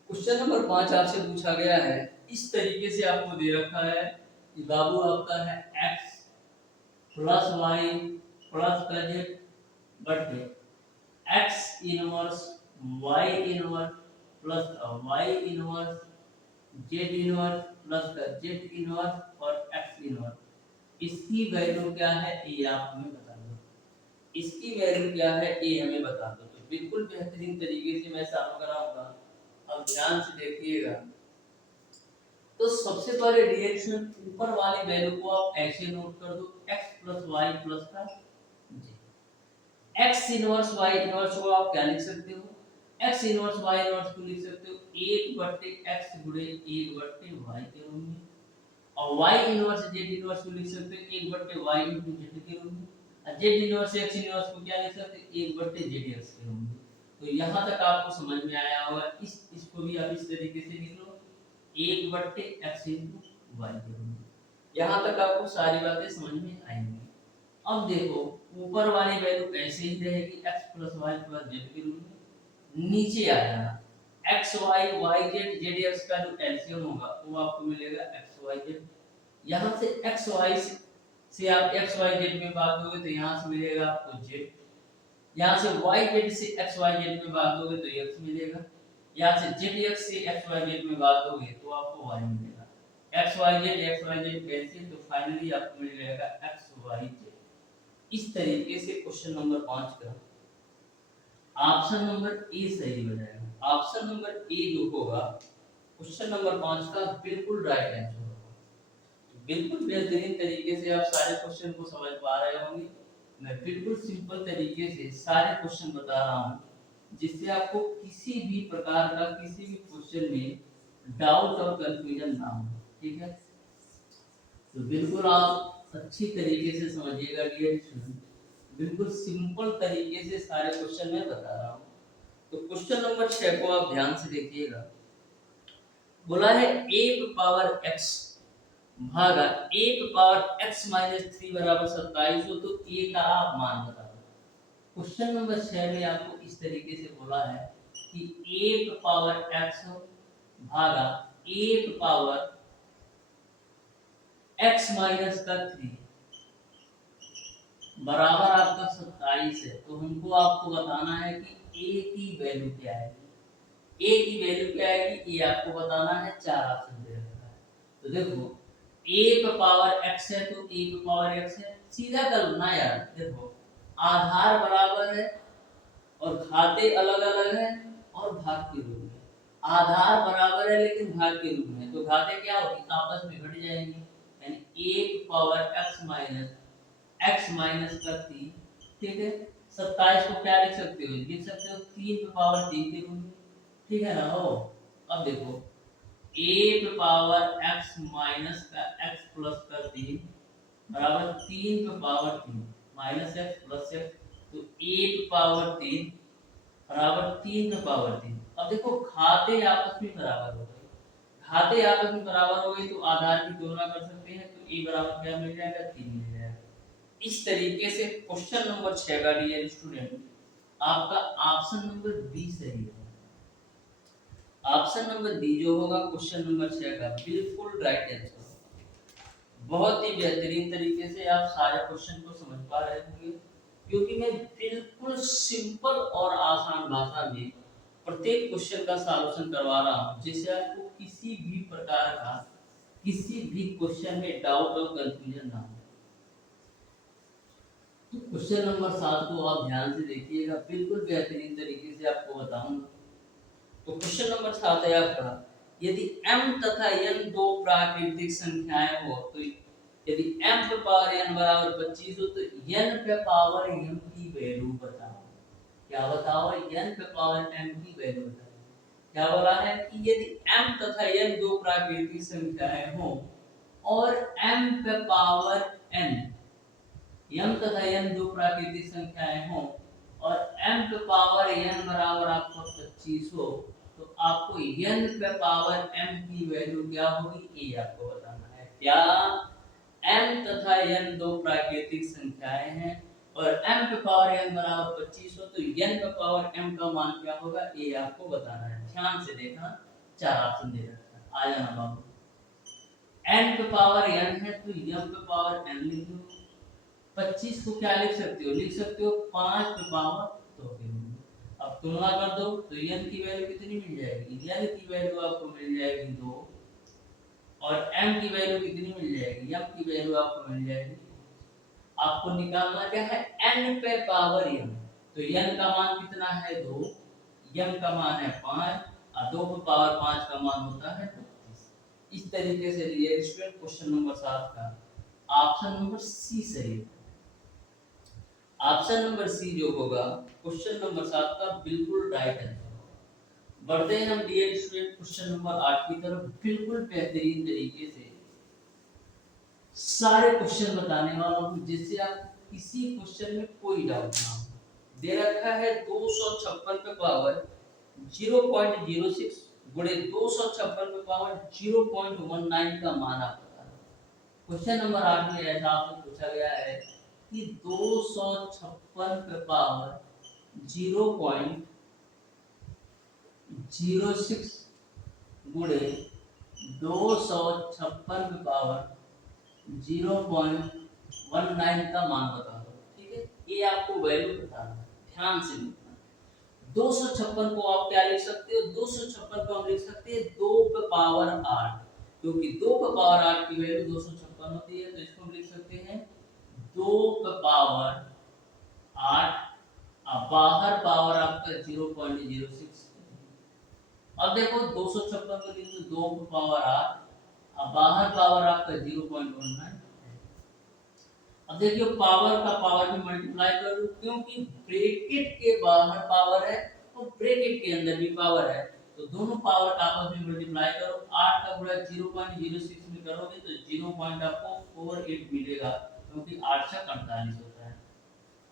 क्वेश्चन नंबर 5 आपसे पूछा गया है, इस तरीके से आपको दे रखा है कि बाबू आपका है x प्लस वाई प्लस का जेड बटे x inverse y inverse plus y inverse z inverse plus का z इनवर्स और x इनवर्स, इसकी वैल्यू क्या है ये आप हमें बता दो। इसकी वैल्यू क्या है ये हमें बता दो। तो बिल्कुल बेहतरीन तरीके से मैं सॉल्व कराऊंगा, अब ध्यान से देखिएगा। तो सबसे पहले रिएक्शन ऊपर वाली वैल्यू को आप ऐसे नोट कर दो, x प्लस वाई प्लस का x इनवर्स y इनवर्स को आप क्या लिख सकते हो, x इनवर्स y इनवर्स को लिख सकते हो 1 बटे x गुणे 1 बटे y के रूप में, और y इनवर्स z इनवर्स को लिख सकते हो 1 बटे y इनटू z के रूप में, और z इनवर्स x इनवर्स को क्या लिख सकते हो 1 बटे zx के रूप में। तो यहाँ तक आपको समझ में आया होगा। इसको भी आप इस तरीके से लिख लो 1 बटे x इनटू y के रूप में। यहाँ तक आपको सारी बातें समझ में आएंगी। अब देखो ऊपर वाली वैल्यू ऐसे ही रहेगी x plus Y plus Z के रूप में, नीचे आ जाना x y y z z x का जो एलसीएम होगा वो आपको मिलेगा x y z। यहाँ से x y से आप x y z में भाग दोगे तो यहाँ से मिलेगा आपको z, यहाँ से y z से x y z में भाग दोगे तो x मिलेगा, यहाँ से z x से x y z में भाग दोगे तो आपको y मिलेगा। x y z कैंसिल तो फाइनली आपको मिल जाएगा x y z। इस तरीके से क्वेश्चन नंबर 5 का ऑप्शन नंबर ए सही हो जाएगा। ऑप्शन नंबर ए जो होगा क्वेश्चन नंबर 5 का बिल्कुल राइट आंसर होगा। तो बिल्कुल बेहतरीन तरीके से आप सारे क्वेश्चन को समझ पा रहे होंगे। मैं बिल्कुल सिंपल तरीके से सारे क्वेश्चन बता रहा हूँ जिससे आपको किसी भी प्रकार का किसी भी क्वेश्चन में डाउट और कंफ्यूजन ना हो। ठीक है, तो बिल्कुल आप अच्छी तरीके से समझिएगा डियर स्टूडेंट, बिल्कुल सिंपल तरीके से सारे क्वेश्चन मैं बता रहा हूँ। तो क्वेश्चन नंबर 6 को आप ध्यान से देखिएगा। बोला है a पावर x भागा a पावर x माइनस 3 बराबर 27 हो, तो a का आप मान बता दो। क्वेश्चन नंबर 6 में आपको इस तरीके से बोला है कि a पावर x भागा a पावर x माइनस का 3 बराबर आपका 27 है। तो हमको आपको बताना है कि a की वैल्यू क्या है। a की वैल्यू क्या आएगी ये आपको बताना है। 4 ऑप्शन दे रखा है। तो देखो a का पावर x है तो a का पावर x है, सीधा कर लो ना यार। देखो आधार बराबर है और घाते अलग अलग है और भाग के रूप में। आधार बराबर है लेकिन भाग के रूप में, तो घाते क्या होगी आपस में घट जाएंगी, यानी 1 पावर x माइनस का 3। ठीक है, 27 को क्या लिख सकते हो, लिख सकते हो 3 पे पावर 3 के रूप में। ठीक है ना। हो अब देखो a पे पावर x माइनस का x प्लस का 3 बराबर 3 पे power 3 minus x plus x तो a पे पावर 3 बराबर 3 पे पावर 3। अब देखो घाते आपस में बराबर हो गए, घाते आपस में बराबर हो गए तो आधार की तुलना कर सकते हैं, तो a बराबर क्या मिल जाएगा, 3 मिल जाएगा। इस तरीके से क्वेश्चन नंबर 6 का डियर स्टूडेंट आपका ऑप्शन नंबर बी सही है। ऑप्शन नंबर डी जो होगा क्वेश्चन नंबर 6 का बिल्कुल राइट आंसर होगा। बहुत ही बेहतरीन तरीके से आप सारे क्वेश्चन को समझ पा रहे होंगे, क्योंकि मैं बिल्कुल सिंपल और आसान भाषा में प्रत्येक क्वेश्चन का सॉल्यूशन करवा रहा हूं, जिससे आपको किसी भी प्रकार का किसी भी क्वेश्चन में डाउट और कंफ्यूजन ना हो। तो क्वेश्चन नंबर 7 को आप ध्यान से देखिएगा, बिल्कुल बेहतरीन तरीके से आपको बताऊंगा। तो क्वेश्चन नंबर 7 है आपका, यदि m तथा n दो प्राकृतिक संख्याएं हो तो यदि m पे पावर n बराबर 25 हो तो n पे पावर m की वैल्यू बताओ। क्या बताओ, n पे पावर m की वैल्यू बताओ। क्या बोला है कि यदि m तथा n दो प्राकृतिक संख्याएं हो और m पे पावर n, m तथा n दो प्राकृतिक संख्याएं हो और m पे पावर n बराबर आपको 25 हो, तो आपको n पे पावर m की वैल्यू क्या होगी, ये आपको बताना है। क्या m तथा n दो प्राकृतिक संख्याएं हैं और m पे पावर n बराबर 25 हो, तो n पे पावर m का मान क्या होगा, ये आपको बताना है। ध्यान से देखना, 4 ऑप्शन दे रखा है, आ जाना बाबू। n पे पावर n है तो m पे पावर n लिख दो। 25 को क्या लिख सकते हो, लिख सकते हो 5 पे पावर 2 के रूप में। अब तुलना कर दो तो n की वैल्यू कितनी मिल जाएगी, n की वैल्यू आपको मिल जाएगी 2 और m की वैल्यू कितनी मिल जाएगी, m की वैल्यू आपको मिल जाएगी। आपको निकालना क्या है, n पे पावर m, तो n का मान कितना है 2, m का मान है 5 और 2 पे पावर 5 का मान होता है 32। इस तरीके से लिए स्टूडेंट क्वेश्चन नंबर 7 का ऑप्शन नंबर सी सही है। ऑप्शन नंबर सी जो होगा क्वेश्चन नंबर 7 का बिल्कुल राइट आंसर होगा। बढ़ते हैं हम डियर स्टूडेंट क्वेश्चन नंबर 8 की तरफ। बिल्कुल बेहतरीन तरीके से सारे क्वेश्चन बताने वाला हूं, जिससे आप किसी क्वेश्चन में कोई डाउट ना हो। दे रखा है 256 पे पावर 0.06 गुणे 256 पे पावर 0.19 का मान आप बताना। क्वेश्चन नंबर 8 में ऐसा आपसे पूछा गया है कि 256 पे पावर 0.06 गुणे 256 पे पावर 0.19 का मान बता दो। ठीक है, ये आपको वैल्यू बताना है, ध्यान से लिखना। 256 को आप क्या लिख सकते हो, 256 को हम लिख सकते हैं 2 पे पावर 8, क्योंकि 2 पे पावर 8 की वैल्यू 256 होती है, तो इसको हम लिख सकते हैं 2 पे पावर 8 और बाहर पावर आपका 0.06। अब देखो 256 को लिख दो 2 पे पावर 8 और बाहर पावर आपका 0.19। अब देखिए पावर का पावर में मल्टीप्लाई कर दो, क्योंकि ब्रैकेट के बाहर पावर है और ब्रैकेट के अंदर भी पावर है, तो दोनों पावर का आपस में मल्टीप्लाई करो। 8 का गुणा 0.06 में करोगे तो 0. आपको 48 मिलेगा, क्योंकि 8 से 48 होता है।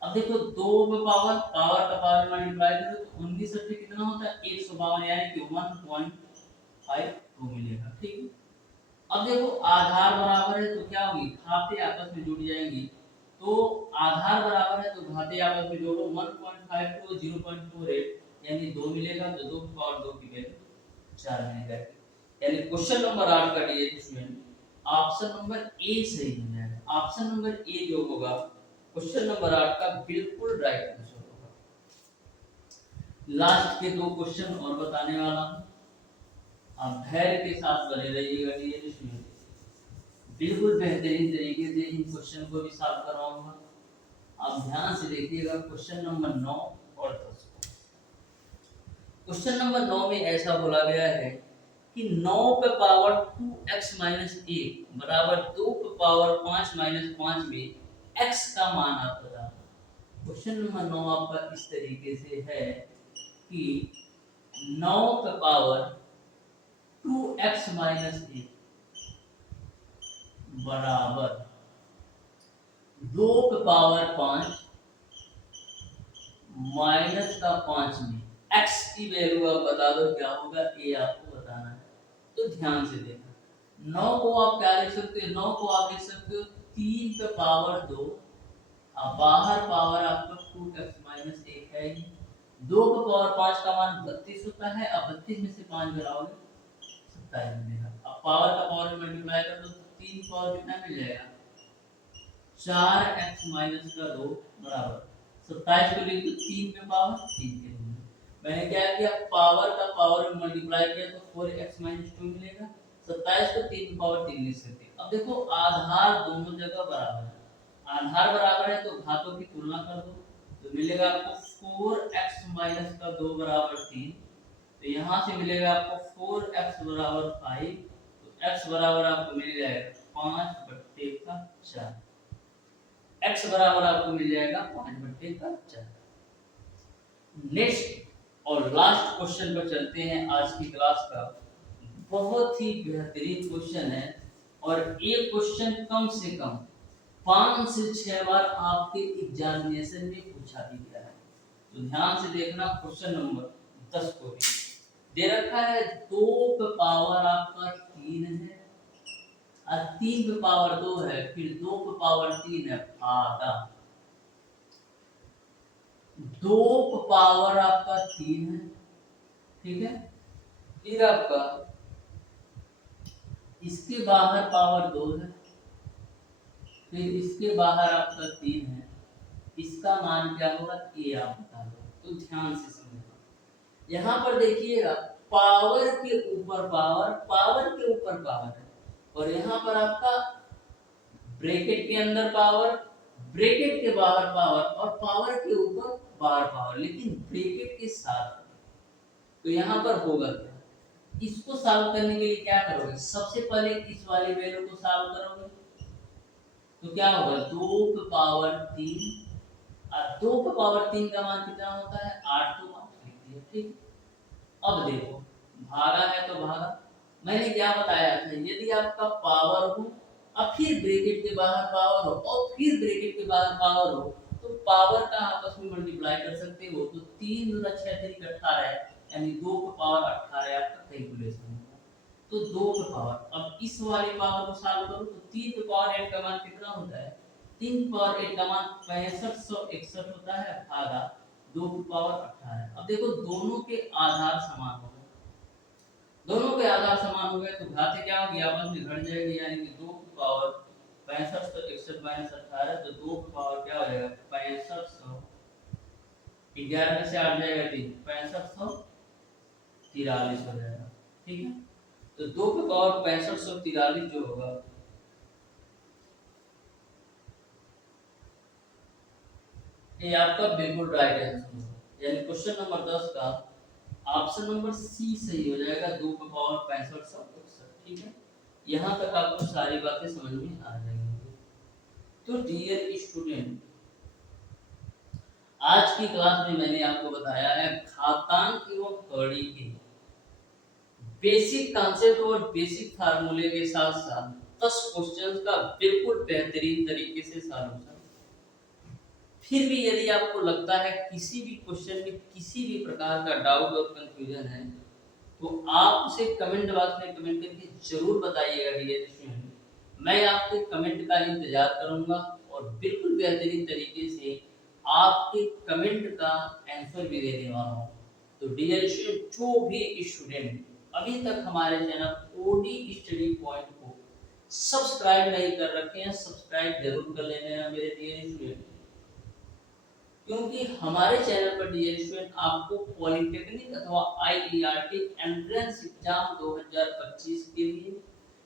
अब देखो 2 पे पावर पावर का पावर मल्टीप्लाई करो तो 19 से कितना होता है 152, यानी कि 1.52 मिलेगा। ठीक है, अब देखो आधार बराबर है तो क्या होगी, घाते आपस में जुड़ जाएंगी, तो आधार बराबर है तो घाते आपस में जोड़ो 1.52 0.48 यानी 2 मिलेगा, तो 2 की पावर 2 की वैल्यू 4 मिलेगा। यानी क्वेश्चन नंबर 8 का dear student option number A सही हो जाएगा। ऑप्शन नंबर ए जो होगा क्वेश्चन नंबर 8 का बिल्कुल राइट आंसर होगा। लास्ट के 2 क्वेश्चन और बताने वाला हूं, आप धैर्य के साथ बने रहिएगा डियर स्टूडेंट। बिल्कुल बेहतरीन तरीके से इन क्वेश्चन को भी सॉल्व करवाऊंगा, आप ध्यान से देखिएगा। क्वेश्चन नंबर 9 और 10 क्वेश्चन नंबर 9 में ऐसा बोला गया है कि 9 पे पावर 2x माइनस 1 बराबर 2 पे पावर 5 माइनस 5 में x का मान आप बताओ। क्वेश्चन नंबर 9 आपका इस तरीके से है कि 9 पे पावर 2x माइनस 1 बराबर 2 पे पावर 5 माइनस का 5 में x की वैल्यू आप बता दो क्या होगा, ये आपको बताना है। तो ध्यान से देखना, 9 को आप क्या लिख सकते हो, 9 को आप लिख सकते हो 3 पे पावर 2, अब बाहर पावर आपका 2x माइनस 1 है, 2 पे पावर 5 का मान 32 होता है। अब 32 में से 5 घटाओगे 27 मिलेगा। अब पावर का पावर में मल्टीप्लाई कर दो तो 3 पावर कितना मिल जाएगा, 4x माइनस का 2 बराबर 27 को लिख दो 3 पे पावर 3 के रूप में। मैंने क्या किया, पावर का पावर में मल्टीप्लाई किया तो 4x माइनस 2 मिलेगा। 27 को 3 पे पावर 3 लिख सकते हैं। अब देखो आधार दोनों जगह बराबर है, आधार बराबर है तो घातों की तुलना कर दो तो मिलेगा आपको 4x माइनस का 2 बराबर 3। तो यहाँ से मिलेगा आपको 4x बराबर 5, तो x बराबर आपको मिल जाएगा 5/4, x बराबर आपको मिल जाएगा 5/4। नेक्स्ट और लास्ट क्वेश्चन पर चलते हैं आज की क्लास का। बहुत ही बेहतरीन क्वेश्चन है और एक क्वेश्चन कम से कम 5 से 6 बार आपके एग्जामिनेशन में पूछा भी गया है। तो ध्यान से देखना, क्वेश्चन नंबर 10 को भी दे रखा है, 2 पे पावर आपका 3 है और 3 पे पावर 2 है, फिर 2 पे पावर 3 है आधा, 2 पे पावर आपका 3 है, ठीक है। फिर आपका इसके बाहर पावर 2 है, फिर इसके बाहर आपका 3 है, इसका मान क्या होगा ये आप बता दो। तो ध्यान से समझना, यहाँ पर देखिएगा पावर के ऊपर पावर, पावर के ऊपर पावर है और यहाँ पर आपका ब्रैकेट के अंदर पावर, ब्रैकेट के बाहर पावर और पावर के ऊपर बाहर पावर, लेकिन ब्रैकेट के साथ। तो यहाँ पर होगा क्या, इसको सॉल्व करने के लिए क्या करोगे, सबसे पहले इस वाली वैल्यू को सॉल्व करोगे तो क्या होगा 2 पे पावर 3 और 2 पे पावर 3 का मान कितना होता है 8, तो 8 लिख दिया, ठीक। अब देखो भागा है तो भागा, मैंने क्या बताया था, यदि आपका पावर हो अब फिर ब्रैकेट के बाहर पावर हो और फिर ब्रैकेट के बाहर पावर हो तो पावर का आपस में मल्टीप्लाई कर सकते हो। तो 3 दूना 6 3 18 यानी 2 का पावर 18 आपका कैलकुलेशन होगा। तो 2 का पावर, अब इस वाली पावर को सॉल्व करो तो 3 का पावर 8 का मान कितना होता है, 3 पावर 8 का मान 6561 होता है भागा 2 की पावर 18। अब देखो दोनों के आधार समान हो गए, दोनों के आधार समान हो गए तो घातें क्या होगी आपस में घट जाएगी, यानी कि 2 की पावर 6561 माइनस 18, तो 2 की पावर क्या हो जाएगा 6500, 11 में से 8 जाएगा 3, 6543 हो जाएगा, ठीक है। तो 2 की पावर 6543 जो होगा ये आपका बिल्कुल राइट आंसर होगा, यानी क्वेश्चन नंबर 10 का ऑप्शन नंबर सी सही हो जाएगा, 2 का पावर 6561, ठीक है। यहाँ तक आपको सारी बातें समझ में आ जाएंगी। तो डियर स्टूडेंट, आज की क्लास में मैंने आपको बताया है घातांक एवं कड़ी के बेसिक कॉन्सेप्ट और बेसिक फार्मूले के साथ साथ 10 क्वेश्चंस का बिल्कुल बेहतरीन तरीके से सॉल्यूशन। फिर भी यदि आपको लगता है किसी भी क्वेश्चन में किसी भी प्रकार का डाउट और कंफ्यूजन है तो आप उसे कमेंट बॉक्स में कमेंट करके जरूर बताइएगा डियर स्टूडेंट, मैं आपके कमेंट का इंतजार करूंगा और बिल्कुल बेहतरीन तरीके से आपके कमेंट का आंसर भी देने वाला हूँ। तो डियर स्टूडेंट, जो भी स्टूडेंट अभी तक हमारे चैनल ओडी स्टडी पॉइंट को सब्सक्राइब नहीं कर रखे हैं, सब्सक्राइब जरूर कर लेना मेरे डियर स्टूडेंट, क्योंकि हमारे चैनल पर डियर स्टूडेंट आपको पॉलिटेक्निक अथवा आईईआरटी एंट्रेंस एग्जाम 2025 के लिए,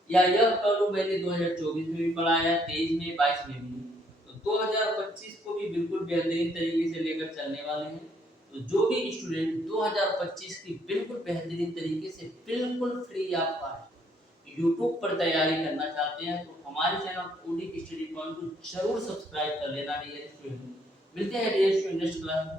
या यह करूँ मैंने 2024 में भी पढ़ाया, 23 में, 22 में भी, तो 2025 को भी बिल्कुल बेहतरीन तरीके से लेकर चलने वाले हैं। तो जो भी स्टूडेंट 2025 की बिल्कुल बेहतरीन तरीके से बिल्कुल फ्री ऑफ कॉस्ट यूट्यूब पर तैयारी करना चाहते हैं तो हमारे चैनल ओडी स्टडी पॉइंट को जरूर सब्सक्राइब कर लेना डियर स्टूडेंट। मिलते हैं डियर स्टूडेंट नेक्स्ट क्लास में।